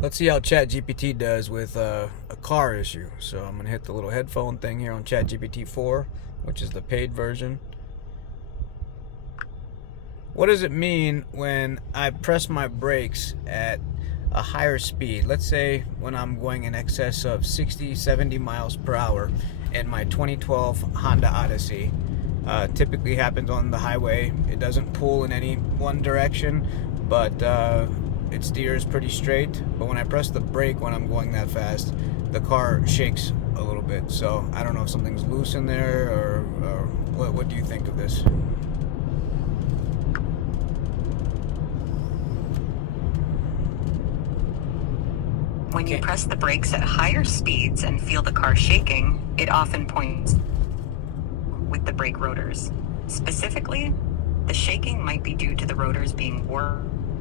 Let's see how ChatGPT does with a car issue. So I'm going to hit the little headphone thing here on ChatGPT 4, which is the paid version. What does it mean when I press my brakes at a higher speed? Let's say when I'm going in excess of 60, 70 miles per hour in my 2012 Honda Odyssey. Typically happens on the highway. It doesn't pull in any one direction, but it steers pretty straight. But when I press the brake when I'm going that fast, the car shakes a little bit. So I don't know if something's loose in there, or what do you think of this? When you press the brakes at higher speeds and feel the car shaking, it often points with the brake rotors. Specifically, the shaking might be due to the rotors being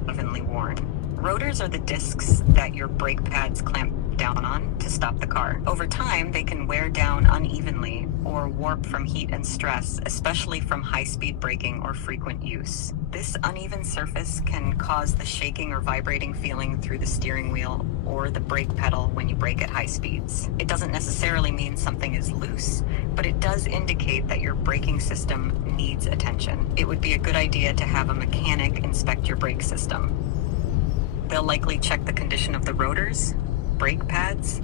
evenly worn. Rotors are the discs that your brake pads clamp down on to stop the car. Over time, they can wear down unevenly or warp from heat and stress, especially from high-speed braking or frequent use. This uneven surface can cause the shaking or vibrating feeling through the steering wheel or the brake pedal when you brake at high speeds. It doesn't necessarily mean something is loose, but it does indicate that your braking system needs attention. It would be a good idea to have a mechanic inspect your brake system. They'll likely check the condition of the rotors, brake pads,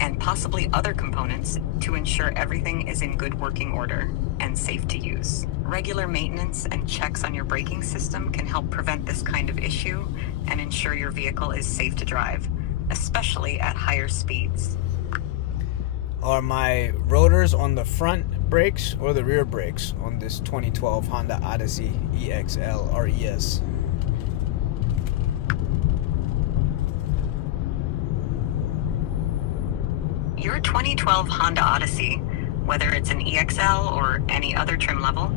and possibly other components to ensure everything is in good working order and safe to use. Regular maintenance and checks on your braking system can help prevent this kind of issue and ensure your vehicle is safe to drive, especially at higher speeds. Are my rotors on the front brakes or the rear brakes on this 2012 Honda Odyssey EXL RES? Your 2012 Honda Odyssey, whether it's an EXL or any other trim level,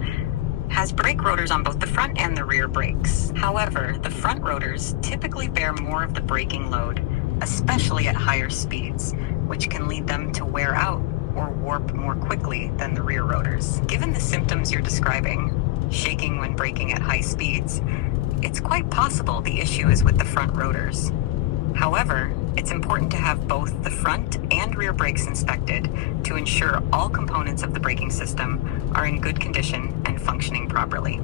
has brake rotors on both the front and the rear brakes. However, the front rotors typically bear more of the braking load, especially at higher speeds, which can lead them to wear out or warp more quickly than the rear rotors. Given the symptoms you're describing, shaking when braking at high speeds, it's quite possible the issue is with the front rotors. However, it's important to have both the front and rear brakes inspected to ensure all components of the braking system are in good condition and functioning properly.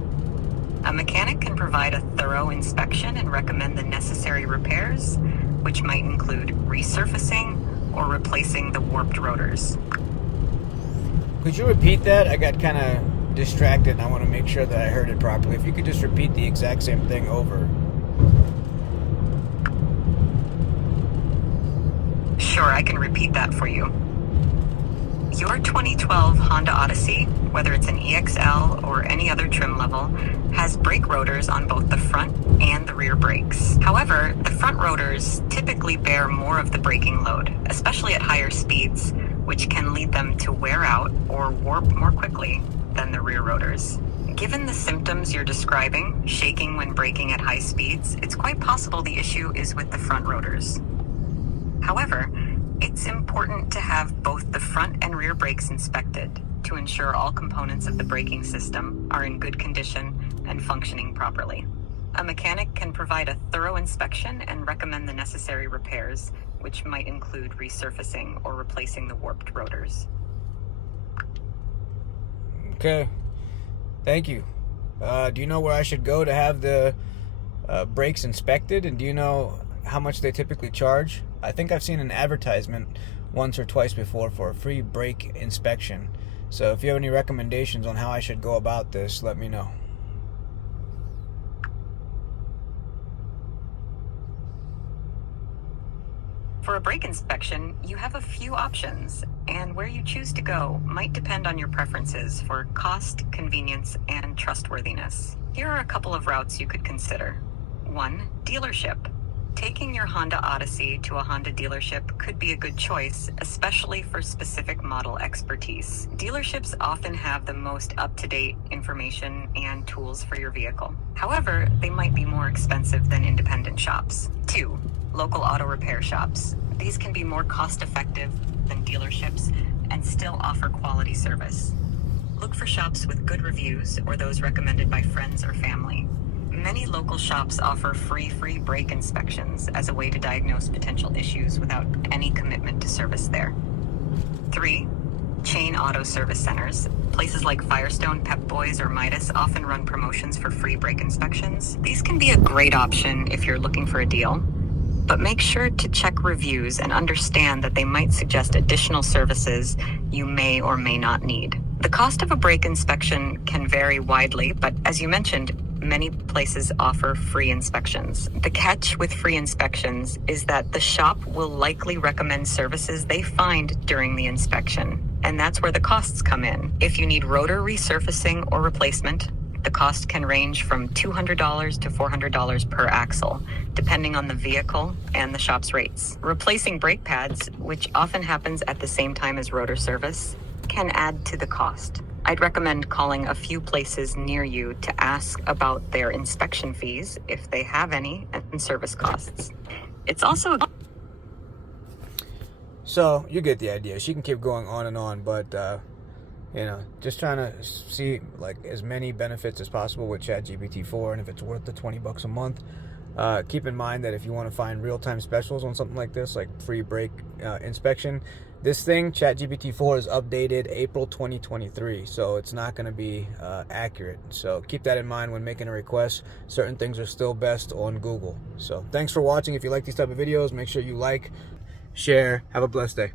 A mechanic can provide a thorough inspection and recommend the necessary repairs, which might include resurfacing or replacing the warped rotors. Could you repeat that? I got kind of distracted and I want to make sure that I heard it properly. If you could just repeat the exact same thing over. Sure, I can repeat that for you. Your 2012 Honda Odyssey, whether it's an EXL or any other trim level, has brake rotors on both the front and the rear brakes. However, the front rotors typically bear more of the braking load, especially at higher speeds, which can lead them to wear out or warp more quickly than the rear rotors. Given the symptoms you're describing, shaking when braking at high speeds, it's quite possible the issue is with the front rotors. However, it's important to have both the front and rear brakes inspected to ensure all components of the braking system are in good condition and functioning properly. A mechanic can provide a thorough inspection and recommend the necessary repairs, which might include resurfacing or replacing the warped rotors. Okay, thank you. Do you know where I should go to have the brakes inspected, and do you know how much they typically charge? I think I've seen an advertisement once or twice before for a free brake inspection. So if you have any recommendations on how I should go about this, let me know. For a brake inspection, you have a few options, and where you choose to go might depend on your preferences for cost, convenience, and trustworthiness. Here are a couple of routes you could consider. 1. Dealership. Taking your Honda Odyssey to a Honda dealership could be a good choice, especially for specific model expertise. Dealerships often have the most up-to-date information and tools for your vehicle. However, they might be more expensive than independent shops. 2. Local auto repair shops. These can be more cost-effective than dealerships and still offer quality service. Look for shops with good reviews or those recommended by friends or family. Many local shops offer free brake inspections as a way to diagnose potential issues without any commitment to service there. 3. Chain auto service centers. Places like Firestone, Pep Boys, or Midas often run promotions for free brake inspections. These can be a great option if you're looking for a deal, but make sure to check reviews and understand that they might suggest additional services you may or may not need. The cost of a brake inspection can vary widely, but as you mentioned, many places offer free inspections. The catch with free inspections is that the shop will likely recommend services they find during the inspection, and that's where the costs come in. If you need rotor resurfacing or replacement, the cost can range from $200 to $400 per axle, depending on the vehicle and the shop's rates. Replacing brake pads, which often happens at the same time as rotor service, can add to the cost. I'd recommend calling a few places near you to ask about their inspection fees, if they have any, and service costs. It's also So you get the idea. She can keep going on, but you know, just trying to see like as many benefits as possible with ChatGPT 4, and if it's worth the $20 a month. Keep in mind that if you want to find real-time specials on something like this, like free brake inspection, this thing, ChatGPT 4, is updated April 2023, so it's not going to be accurate. So keep that in mind when making a request. Certain things are still best on Google. So thanks for watching. If you like these type of videos, make sure you like, share. Have a blessed day.